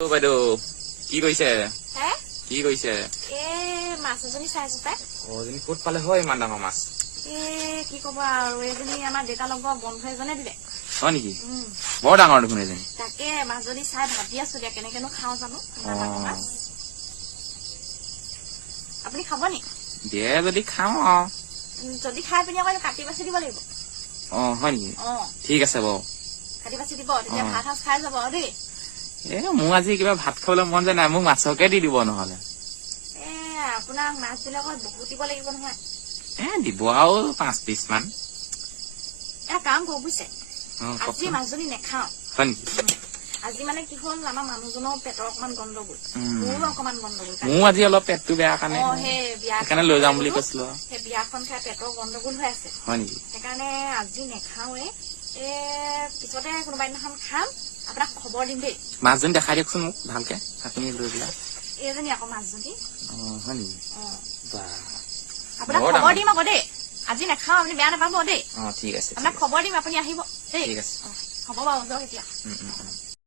বাইদেউ কি কৈছে হে কি কৈছে মাছ এজনী চাইছো পাই অজনী ক'ত পালে হয় ইমান ডাঙৰ মাছ কি কব আৰু এজনী আমাৰ দেউতা লগৰ বন্ধু এজনে দিলে হয় নেকি বৰ ডাঙৰ দেখোন এজনী তাকে মাছজনী চাই ভাবি আছো দিয়া কেনেকেনো খাওঁ জানো ডাঙৰ মাছ আপুনি খাব নি দিয়ে যদি খাওঁ যদি খাই পিনি আকৌ কাটি বাচি দিব লাগিব হয় নেকি ঠিক আছে বাৰু কাটি বাচি দিব তেতিয়া ভাত সাজ খাই যাব দেই মোৰ আজি কিবা ভাত খাবলৈ মন যায় নাই মোক মাছকে দি দিব নহলে আপোনাক মাছ বিলাকত বহুত দিব লাগিব নহয় দিব আৰু 5 পিচ মান এটা কাম কৰো বুজিছে আজি মাছজনী নেখাও হয় নেকি আজি মানে কি হ'ল আমাৰ মানুহজনৰ পেটৰ অকমান গণ্ডগোল মোৰো অকমান গণ্ডগোল মোৰ আজি অলপ পেটটো বেয়া কাৰণে সেইকাৰণে লৈ যাম বুলি কৈছিলো সেই বিয়াখন খাই পেটৰ গণ্ডগোল হৈ আছে হয় নেকি সেইকাৰণে আজি নেখাওৱে পিছতে কোনোবা দিনাখন খাম আপোনাক খবৰ দিম দেই মাছজনী দেখাই দিয়কচোন মোক ভালকে আপুনি লৈ পেলাই এইজনী আকৌ মাছজনী হয় নেকি আপোনাক খবৰ দিম আকৌ দেই আজি নেখাও আপুনি বেয়া নাপাব দেই ঠিক আছে আপোনাক খবৰ দিম আপুনি আহিব দেই ঠিক আছে হ'ব বাৰু যাওক এতিয়া